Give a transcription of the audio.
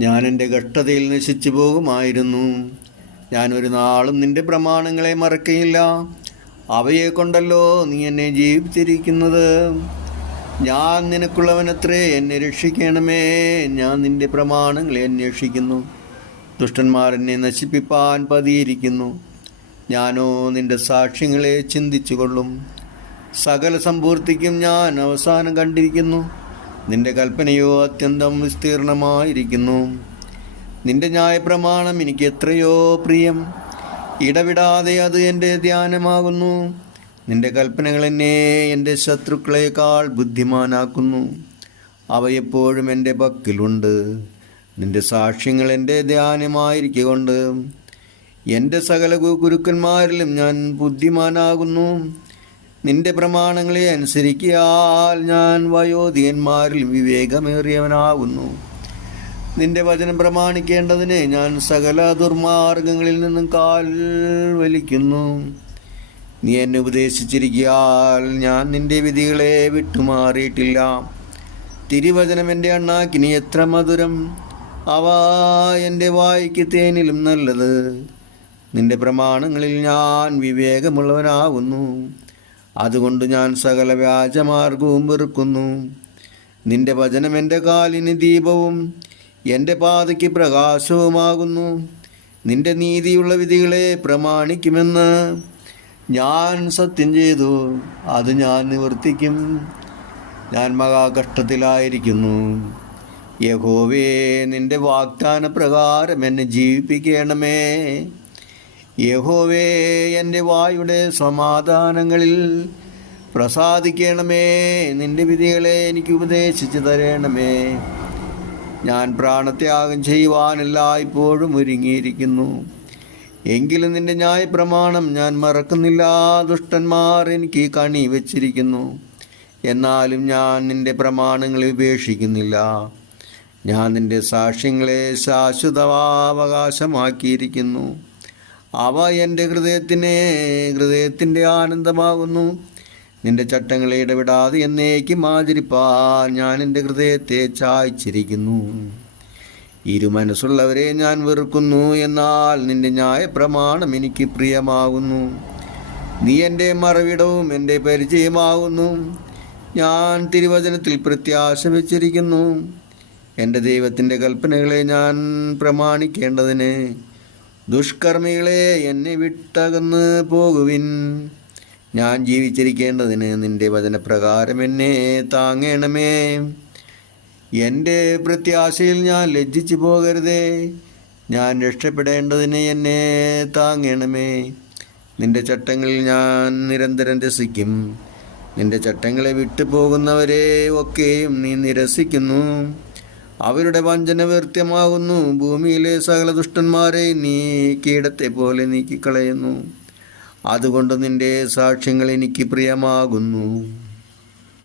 ഞാൻ എന്റെ കഷ്ടതയിൽ നശിച്ചു പോകുമായിരുന്നു. ഞാൻ ഒരു നാളും നിന്റെ പ്രമാണങ്ങളെ മറക്കയില്ല. അവയെ കൊണ്ടല്ലോ നീ എന്നെ ജീവിച്ചിരിക്കുന്നത്. ഞാൻ നിനക്കുള്ളവനത്രേ എന്നെ രക്ഷിക്കണമേ. ഞാൻ നിന്റെ പ്രമാണങ്ങളെ അന്വേഷിക്കുന്നു. ദുഷ്ടന്മാർ എന്നെ നശിപ്പിപ്പാൻ പതിയിരിക്കുന്നു. ഞാനോ നിന്റെ സാക്ഷ്യങ്ങളെ ചിന്തിച്ചു കൊള്ളും സകല സമ്പൂർത്തിക്കും ഞാൻ അവസാനം കണ്ടിരിക്കുന്നു. നിന്റെ കൽപ്പനയോ അത്യന്തം വിസ്തീർണമായിരിക്കുന്നു. നിന്റെ ന്യായപ്രമാണം എനിക്ക് എത്രയോ പ്രിയം. ഇടവിടാതെ അത് എന്റെ ധ്യാനമാകുന്നു. നിന്റെ കൽപ്പനകൾ എന്നെ എന്റെ ശത്രുക്കളേക്കാൾ ബുദ്ധിമാനാക്കുന്നു. അവയെപ്പോഴും എന്റെ പക്കലുണ്ട്. നിന്റെ സാക്ഷ്യങ്ങൾ എന്റെ ധ്യാനമായിരിക്കൊണ്ട് എന്റെ സകല ഗുരുക്കന്മാരിലും ഞാൻ ബുദ്ധിമാനാകുന്നു. നിന്റെ പ്രമാണങ്ങളെ അനുസരിക്കാൽ ഞാൻ വയോധികന്മാരിൽ വിവേകമേറിയവനാകുന്നു നിന്റെ വചനം പ്രമാണിക്കേണ്ടതിന് ഞാൻ സകല ദുർമാർഗങ്ങളിൽ നിന്നും കാൽ വലിക്കുന്നു. നീ എന്നെ ഉപദേശിച്ചിരിക്കാൽ ഞാൻ നിന്റെ വിധികളെ വിട്ടുമാറിയിട്ടില്ല. തിരുവചനം എന്റെ അണ്ണാക്കിനി എത്ര മധുരം. അവ എന്റെ വായിക്ക് തേനിലും നല്ലത്. നിന്റെ പ്രമാണങ്ങളിൽ ഞാൻ വിവേകമുള്ളവനാകുന്നു അതുകൊണ്ട് ഞാൻ സകല വ്യാജമാർഗവും വെറുക്കുന്നു. നിന്റെ വചനം എന്റെ കാലിന് ദീപവും എന്റെ പാതയ്ക്ക് പ്രകാശവുമാകുന്നു. നിന്റെ നീതിയുള്ള വിധികളെ പ്രമാണിക്കുമെന്ന് ഞാൻ സത്യം ചെയ്തു. അത് ഞാൻ നിവർത്തിക്കും. ഞാൻ മഹാകഷ്ടത്തിലായിരിക്കുന്നു. യഹോവേ നിന്റെ വാഗ്ദാന പ്രകാരം എന്നെ ജീവിപ്പിക്കണമേ. യഹോവേ എന്റെ വായുടെ സമാധാനങ്ങളിൽ പ്രസാദിക്കണമേ. നിന്റെ വിധികളെ എനിക്ക് ഉപദേശിച്ചു തരണമേ. ഞാൻ പ്രാണത്യാഗം ചെയ്യുവാനല്ല ഇപ്പോഴും ഒരുങ്ങിയിരിക്കുന്നു. എങ്കിലും നിന്റെ ന്യായപ്രമാണം ഞാൻ മറക്കുന്നില്ല. ദുഷ്ടന്മാർ എനിക്ക് കണി വച്ചിരിക്കുന്നു. എന്നാലും ഞാൻ നിന്റെ പ്രമാണങ്ങളെ ഉപേക്ഷിക്കുന്നില്ല. ഞാൻ നിന്റെ സാക്ഷ്യങ്ങളെ ശാശ്വതാവകാശമാക്കിയിരിക്കുന്നു അവ എന്റെ ഹൃദയത്തിനെ ഹൃദയത്തിന്റെ ആനന്ദമാകുന്നു. നിന്റെ ചട്ടങ്ങളെ ഇടപെടാതെ എന്നേക്കും ആചരിപ്പാൻ ഞാൻ എന്റെ ഹൃദയത്തെ ചായ്ച്ചിരിക്കുന്നു. ഇരുമനസ്സുള്ളവരെ ഞാൻ വെറുക്കുന്നു എന്നാൽ നിന്റെ ന്യായ പ്രമാണം എനിക്ക് പ്രിയമാകുന്നു. നീ എന്റെ മറവിടവും എന്റെ പരിചയമാകുന്നു. ഞാൻ തിരുവചനത്തിൽ പ്രത്യാശ വച്ചിരിക്കുന്നു. എന്റെ ദൈവത്തിന്റെ കൽപ്പനകളെ ഞാൻ പ്രമാണിക്കേണ്ടതിന് ദുഷ്കർമ്മികളെ എന്നെ വിട്ടകന്ന് പോകുവിൻ. ഞാൻ ജീവിച്ചിരിക്കേണ്ടതിന് നിന്റെ വചനപ്രകാരം എന്നെ താങ്ങണമേ. എന്റെ പ്രത്യാശയിൽ ഞാൻ ലജ്ജിച്ചു പോകരുതേ. ഞാൻ രക്ഷപ്പെടേണ്ടതിന് എന്നെ താങ്ങണമേ. നിന്റെ ചട്ടങ്ങളിൽ ഞാൻ നിരന്തരം രസിക്കും. നിന്റെ ചട്ടങ്ങളെ വിട്ടു പോകുന്നവരെ ഒക്കെയും നീ നിരസിക്കുന്നു. അവരുടെ വഞ്ചന വ്യർത്ഥ്യമാകുന്നു. ഭൂമിയിലെ സകല ദുഷ്ടന്മാരെ നീ കീടത്തെ പോലെ നീക്കിക്കളയുന്നു. അതുകൊണ്ട് നിന്റെ സാക്ഷ്യങ്ങൾ എനിക്ക് പ്രിയമാകുന്നു.